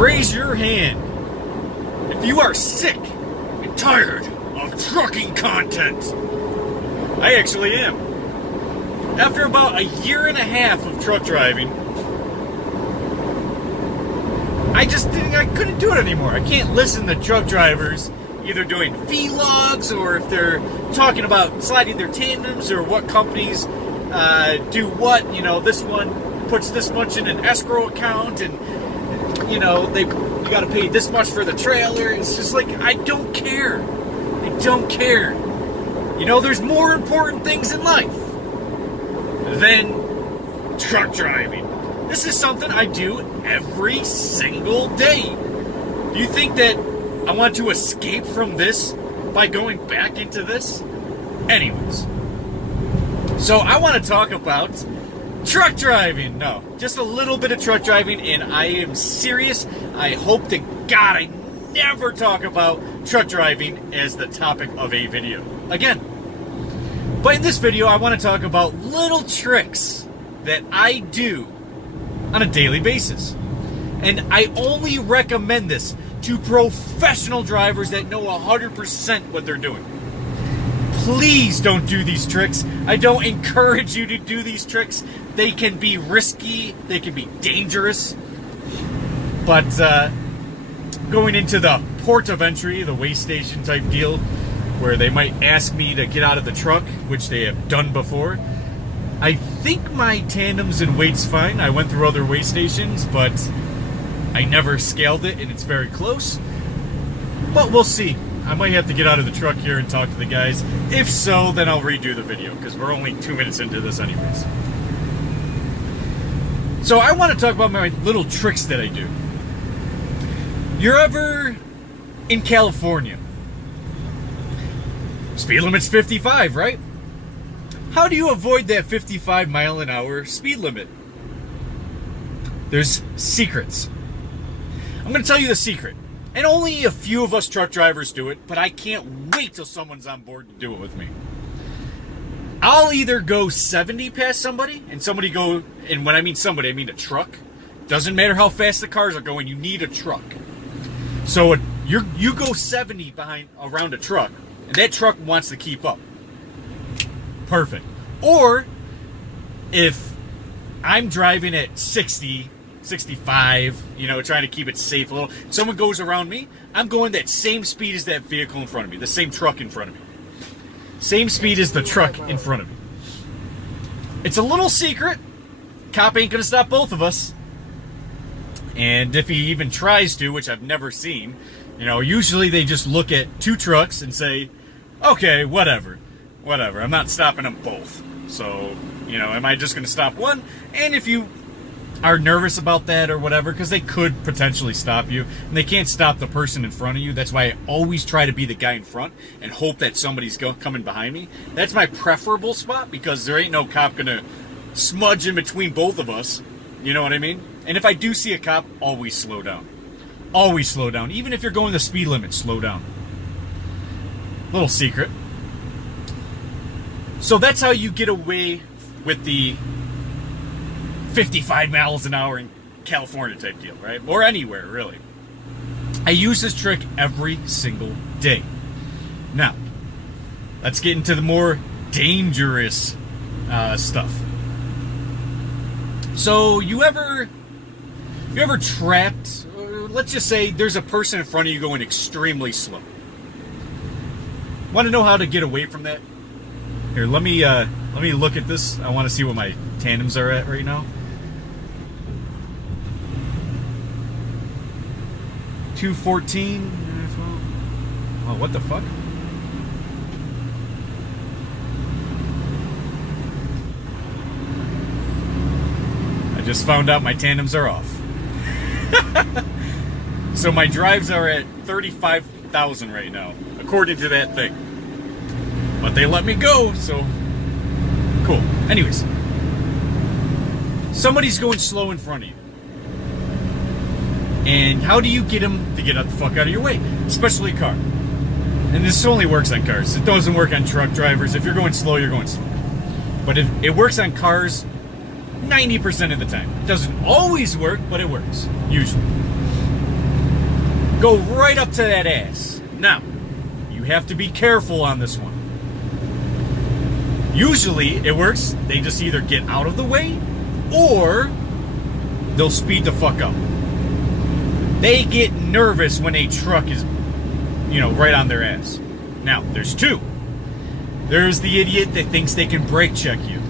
Raise your hand if you are sick and tired of trucking content. I actually am. After about a year and a half of truck driving, I couldn't do it anymore. I can't listen to truck drivers either doing vlogs or if they're talking about sliding their tandems or what companies do what. You know, this one puts this much in an escrow account and, you know, you got to pay this much for the trailer. It's just like, I don't care. I don't care. You know, there's more important things in life than truck driving. This is something I do every single day. Do you think that I want to escape from this by going back into this? Anyways, so I want to talk about truck driving. No, just a little bit of truck driving, and I am serious. I hope to God I never talk about truck driving as the topic of a video again. But in this video, I want to talk about little tricks that I do on a daily basis. And I only recommend this to professional drivers that know 100% what they're doing. Please don't do these tricks. I don't encourage you to do these tricks. They can be risky, they can be dangerous. But going into the port of entry, the weigh station type deal, where they might ask me to get out of the truck, which they have done before, I think my tandem's and weight's fine. I went through other weigh stations, but I never scaled it, and it's very close. But we'll see. I might have to get out of the truck here and talk to the guys. If so, then I'll redo the video, because we're only 2 minutes into this anyways. So I want to talk about my little tricks that I do. You're ever in California? Speed limit's 55, right? How do you avoid that 55-mile-an-hour speed limit? There's secrets. I'm going to tell you the secret. And only a few of us truck drivers do it, but I can't wait till someone's on board to do it with me. I'll either go 70 past somebody, and somebody go, and when I mean somebody, I mean a truck. Doesn't matter how fast the cars are going, you need a truck. So you go 70 around a truck, and that truck wants to keep up. Perfect. Or if I'm driving at 60, 65, you know, trying to keep it safe a little, someone goes around me, I'm going that same speed as that vehicle in front of me, the same truck in front of me. Same speed as the truck in front of me. It's a little secret. Cop ain't gonna stop both of us. And if he even tries to, which I've never seen, you know, usually they just look at two trucks and say, okay, whatever, I'm not stopping them both. So, you know, am I just going to stop one? And if you are nervous about that or whatever, because they could potentially stop you, and they can't stop the person in front of you. That's why I always try to be the guy in front and hope that somebody's coming behind me. That's my preferable spot, because there ain't no cop going to smudge in between both of us. You know what I mean? And if I do see a cop, always slow down. Always slow down. Even if you're going the speed limit, slow down. Little secret. So that's how you get away with the 55 miles an hour in California type deal, right? Or anywhere, really. I use this trick every single day. Now, let's get into the more dangerous stuff. So you ever trapped, let's just say there's a person in front of you going extremely slow. Want to know how to get away from that? Here, let me look at this. I want to see what my tandems are at right now. 214. Oh, what the fuck? I just found out my tandems are off. So my drives are at 35,000 right now, according to that thing. But they let me go, so cool. Anyways, somebody's going slow in front of you. And how do you get them to get the fuck out of your way? Especially a car. And this only works on cars. It doesn't work on truck drivers. If you're going slow, you're going slow. But it works on cars 90% of the time. It doesn't always work, but it works, usually. Go right up to that ass. Now, you have to be careful on this one. Usually, it works. They just either get out of the way, or they'll speed the fuck up. They get nervous when a truck is, right on their ass. Now, there's two. There's the idiot that thinks they can brake check you.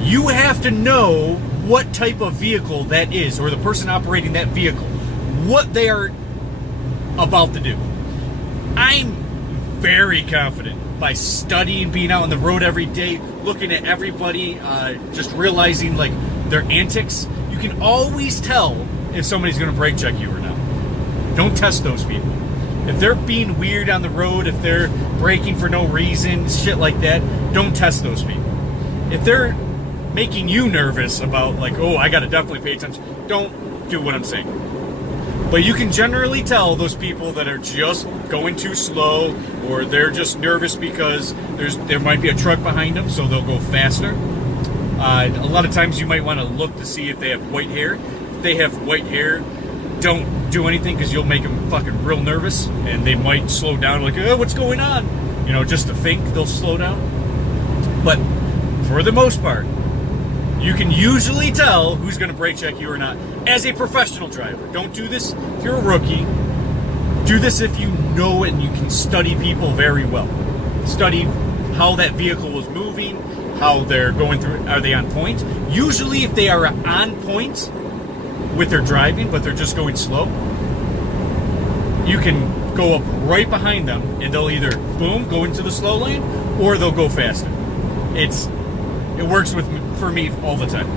You have to know what type of vehicle that is, or the person operating that vehicle, what they are about to do. I'm very confident by studying, being out on the road every day, looking at everybody, just realizing like their antics. You can always tell if somebody's going to brake check you or not. Don't test those people. If they're being weird on the road, if they're braking for no reason, shit like that, don't test those people. If they're making you nervous about like, oh, I got to definitely pay attention, don't do what I'm saying. But you can generally tell those people that are just going too slow, or they're just nervous because there might be a truck behind them, so they'll go faster. A lot of times you might want to look to see if they have white hair. If they have white hair, don't do anything because you'll make them fucking real nervous, and they might slow down like, oh, what's going on? Just to think they'll slow down. But for the most part, you can usually tell who's going to brake check you or not as a professional driver. Don't do this if you're a rookie. Do this if you know and you can study people very well. Study how that vehicle is moving, how they're going through. Are they on point? Usually if they are on point with their driving, but they're just going slow, you can go up right behind them and they'll either, boom, go into the slow lane, or they'll go faster. It works for me all the time.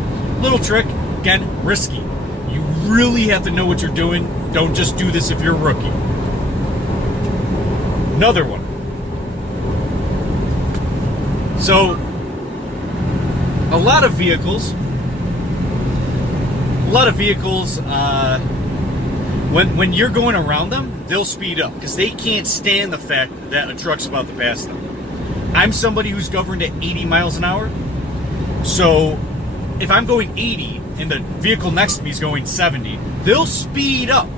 Little trick, again, risky. You really have to know what you're doing. Don't just do this if you're a rookie. Another one. So, a lot of vehicles, when you're going around them, they'll speed up because they can't stand the fact that a truck's about to pass them. I'm somebody who's governed at 80 miles an hour. So if I'm going 80 and the vehicle next to me is going 70, they'll speed up.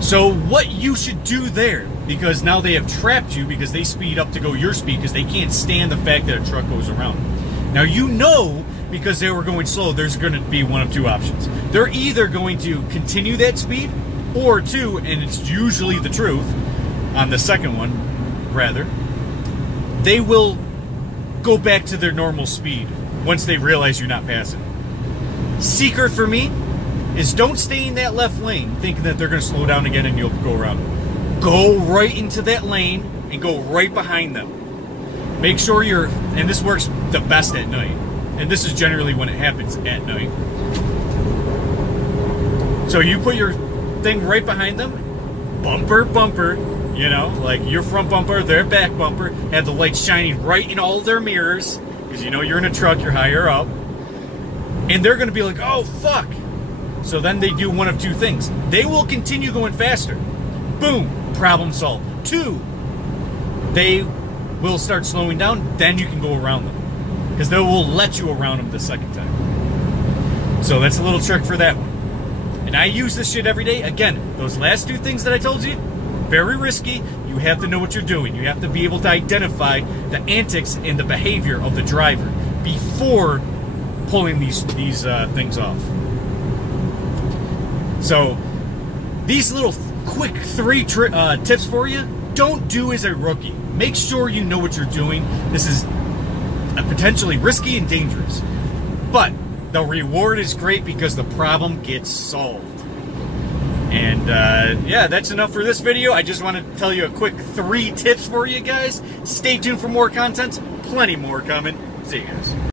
So what you should do there, because now they have trapped you because they speed up to go your speed because they can't stand the fact that a truck goes around them. Now because they were going slow, there's going to be one of two options. They're either going to continue that speed, or two, and it's usually the truth, on the second one, rather, they will go back to their normal speed once they realize you're not passing. Secret for me is don't stay in that left lane thinking that they're going to slow down again and you'll go around them. Go right into that lane and go right behind them. Make sure and this works the best at night, and this is generally when it happens at night. So you put your thing right behind them, bumper, like your front bumper, their back bumper, have the lights shining right in all their mirrors, because you're in a truck, you're higher up, and they're going to be like, oh, fuck. So then they do one of two things. They will continue going faster. Boom, problem solved. Two, they will start slowing down, then you can go around them, because they will let you around them the second time. So that's a little trick for that one. And I use this shit every day. Again, those last two things that I told you, very risky. You have to know what you're doing. You have to be able to identify the antics and the behavior of the driver before pulling these things off. So these little quick three tips for you, don't do as a rookie. Make sure you know what you're doing. This is potentially risky and dangerous, but the reward is great because the problem gets solved. And yeah, that's enough for this video. I just want to tell you a quick 3 tips for you guys. Stay tuned for more content. Plenty more coming. See you guys.